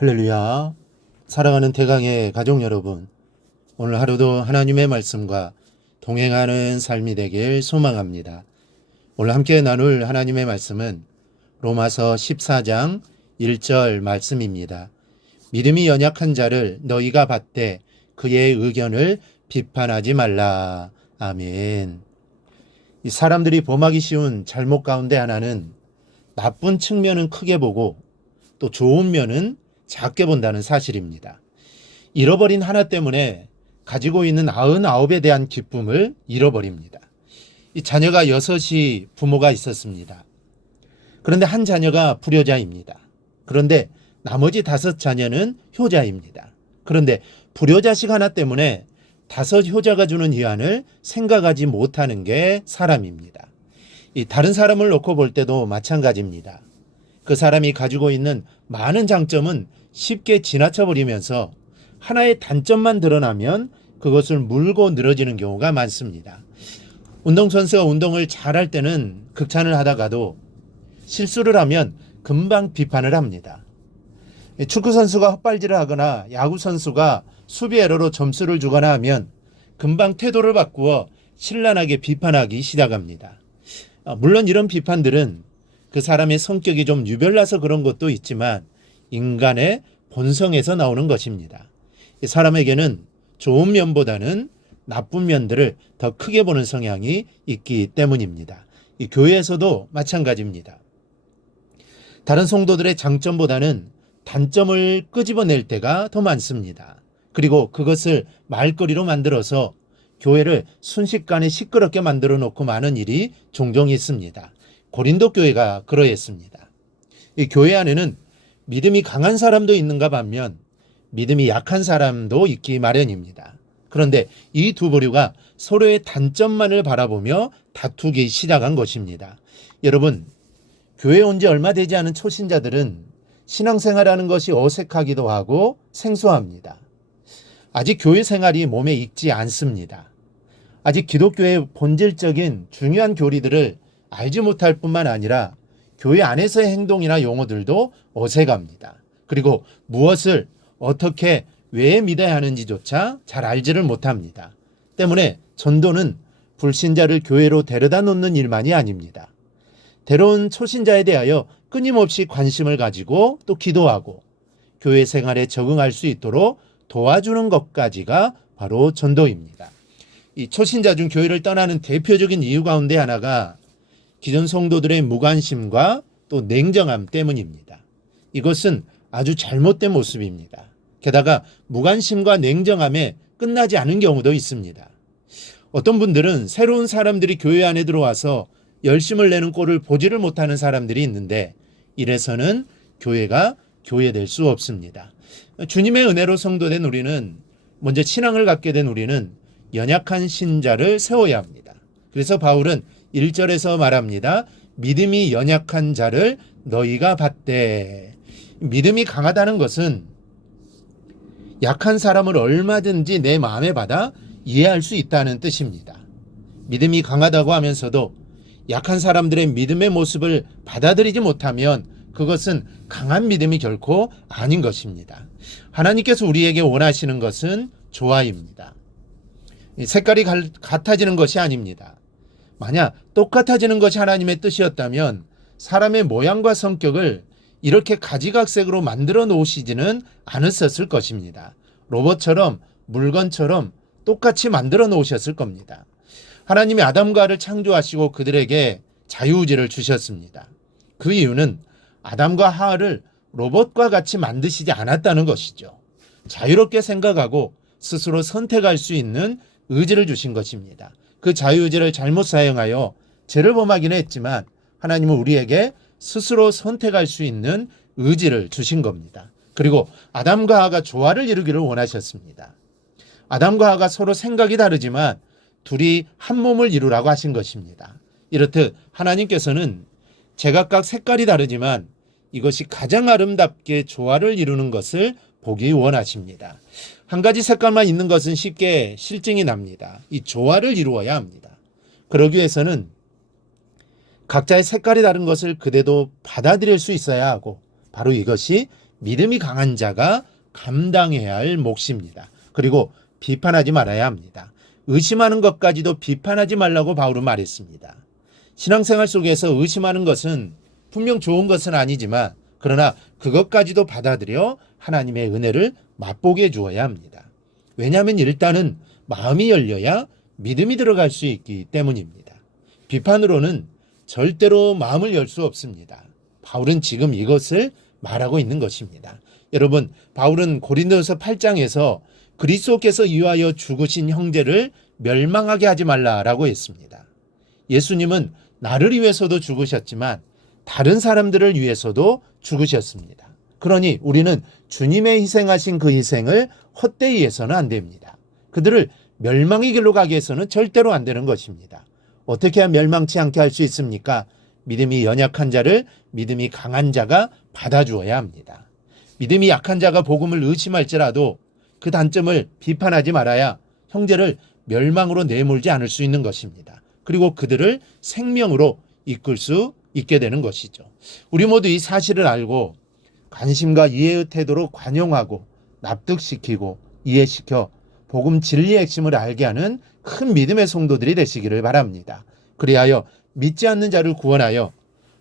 할렐루야. 사랑하는 대강의 가족 여러분, 오늘 하루도 하나님의 말씀과 동행하는 삶이 되길 소망합니다. 오늘 함께 나눌 하나님의 말씀은 로마서 14장 1절 말씀입니다. 믿음이 연약한 자를 너희가 받되 그의 의견을 비판하지 말라. 아멘. 이 사람들이 범하기 쉬운 잘못 가운데 하나는 나쁜 측면은 크게 보고 또 좋은 면은 작게 본다는 사실입니다. 잃어버린 하나 때문에 가지고 있는 99에 대한 기쁨을 잃어버립니다. 이 자녀가 6이 부모가 있었습니다. 그런데 한 자녀가 불효자입니다. 그런데 나머지 5 자녀는 효자입니다. 그런데 불효자식 하나 때문에 5 효자가 주는 위안을 생각하지 못하는 게 사람입니다. 이 다른 사람을 놓고 볼 때도 마찬가지입니다. 그 사람이 가지고 있는 많은 장점은 쉽게 지나쳐 버리면서 하나의 단점만 드러나면 그것을 물고 늘어지는 경우가 많습니다. 운동선수가 운동을 잘할 때는 극찬을 하다가도 실수를 하면 금방 비판을 합니다. 축구선수가 헛발질을 하거나 야구선수가 수비 에러로 점수를 주거나 하면 금방 태도를 바꾸어 신랄하게 비판하기 시작합니다. 물론 이런 비판들은 그 사람의 성격이 좀 유별나서 그런 것도 있지만 인간의 본성에서 나오는 것입니다. 사람에게는 좋은 면보다는 나쁜 면들을 더 크게 보는 성향이 있기 때문입니다. 이 교회에서도 마찬가지입니다. 다른 성도들의 장점보다는 단점을 끄집어낼 때가 더 많습니다. 그리고 그것을 말거리로 만들어서 교회를 순식간에 시끄럽게 만들어 놓고 마는 일이 종종 있습니다. 고린도 교회가 그러했습니다. 이 교회 안에는 믿음이 강한 사람도 있는가 반면 믿음이 약한 사람도 있기 마련입니다. 그런데 이 두 부류가 서로의 단점만을 바라보며 다투기 시작한 것입니다. 여러분, 교회에 온 지 얼마 되지 않은 초신자들은 신앙생활하는 것이 어색하기도 하고 생소합니다. 아직 교회 생활이 몸에 익지 않습니다. 아직 기독교의 본질적인 중요한 교리들을 알지 못할 뿐만 아니라 교회 안에서의 행동이나 용어들도 어색합니다. 그리고 무엇을 어떻게 왜 믿어야 하는지조차 잘 알지를 못합니다. 때문에 전도는 불신자를 교회로 데려다 놓는 일만이 아닙니다. 때론 초신자에 대하여 끊임없이 관심을 가지고 또 기도하고 교회 생활에 적응할 수 있도록 도와주는 것까지가 바로 전도입니다. 이 초신자 중 교회를 떠나는 대표적인 이유 가운데 하나가 기존 성도들의 무관심과 또 냉정함 때문입니다. 이것은 아주 잘못된 모습입니다. 게다가 무관심과 냉정함에 끝나지 않은 경우도 있습니다. 어떤 분들은 새로운 사람들이 교회 안에 들어와서 열심을 내는 꼴을 보지를 못하는 사람들이 있는데 이래서는 교회가 교회될 수 없습니다. 주님의 은혜로 성도된 우리는 먼저 신앙을 갖게 된 우리는 연약한 신자를 세워야 합니다. 그래서 바울은 1절에서 말합니다. 믿음이 연약한 자를 너희가 받되. 믿음이 강하다는 것은 약한 사람을 얼마든지 내 마음에 받아 이해할 수 있다는 뜻입니다. 믿음이 강하다고 하면서도 약한 사람들의 믿음의 모습을 받아들이지 못하면 그것은 강한 믿음이 결코 아닌 것입니다. 하나님께서 우리에게 원하시는 것은 조화입니다. 색깔이 같아지는 것이 아닙니다. 만약 똑같아지는 것이 하나님의 뜻이었다면 사람의 모양과 성격을 이렇게 가지각색으로 만들어 놓으시지는 않으셨을 것입니다. 로봇처럼 물건처럼 똑같이 만들어 놓으셨을 겁니다. 하나님이 아담과 하와를 창조하시고 그들에게 자유의지를 주셨습니다. 그 이유는 아담과 하와를 로봇과 같이 만드시지 않았다는 것이죠. 자유롭게 생각하고 스스로 선택할 수 있는 의지를 주신 것입니다. 그 자유의지를 잘못 사용하여 죄를 범하기는 했지만 하나님은 우리에게 스스로 선택할 수 있는 의지를 주신 겁니다. 그리고 아담과 하와가 조화를 이루기를 원하셨습니다. 아담과 하와가 서로 생각이 다르지만 둘이 한 몸을 이루라고 하신 것입니다. 이렇듯 하나님께서는 제각각 색깔이 다르지만 이것이 가장 아름답게 조화를 이루는 것을 보기 원하십니다. 한 가지 색깔만 있는 것은 쉽게 실증이 납니다. 이 조화를 이루어야 합니다. 그러기 위해서는 각자의 색깔이 다른 것을 그대도 받아들일 수 있어야 하고 바로 이것이 믿음이 강한 자가 감당해야 할 몫입니다. 그리고 비판하지 말아야 합니다. 의심하는 것까지도 비판하지 말라고 바울은 말했습니다. 신앙생활 속에서 의심하는 것은 분명 좋은 것은 아니지만 그러나 그것까지도 받아들여 하나님의 은혜를 맛보게 주어야 합니다. 왜냐하면 일단은 마음이 열려야 믿음이 들어갈 수 있기 때문입니다. 비판으로는 절대로 마음을 열 수 없습니다. 바울은 지금 이것을 말하고 있는 것입니다. 여러분, 바울은 고린도서 8장에서 그리스도께서 위하여 죽으신 형제를 멸망하게 하지 말라라고 했습니다. 예수님은 나를 위해서도 죽으셨지만 다른 사람들을 위해서도 죽으셨습니다. 그러니 우리는 주님의 희생하신 그 희생을 헛되이 해서는 안 됩니다. 그들을 멸망의 길로 가게 해서는 절대로 안 되는 것입니다. 어떻게 하면 멸망치 않게 할 수 있습니까? 믿음이 연약한 자를 믿음이 강한 자가 받아주어야 합니다. 믿음이 약한 자가 복음을 의심할지라도 그 단점을 비판하지 말아야 형제를 멸망으로 내몰지 않을 수 있는 것입니다. 그리고 그들을 생명으로 이끌 수 있게 되는 것이죠. 우리 모두 이 사실을 알고 관심과 이해의 태도로 관용하고 납득시키고 이해시켜 복음 진리의 핵심을 알게 하는 큰 믿음의 성도들이 되시기를 바랍니다. 그리하여 믿지 않는 자를 구원하여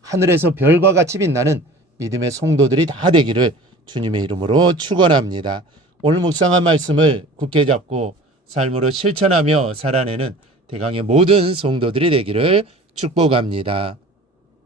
하늘에서 별과 같이 빛나는 믿음의 성도들이 다 되기를 주님의 이름으로 축원합니다. 오늘 묵상한 말씀을 굳게 잡고 삶으로 실천하며 살아내는 대강의 모든 성도들이 되기를 축복합니다.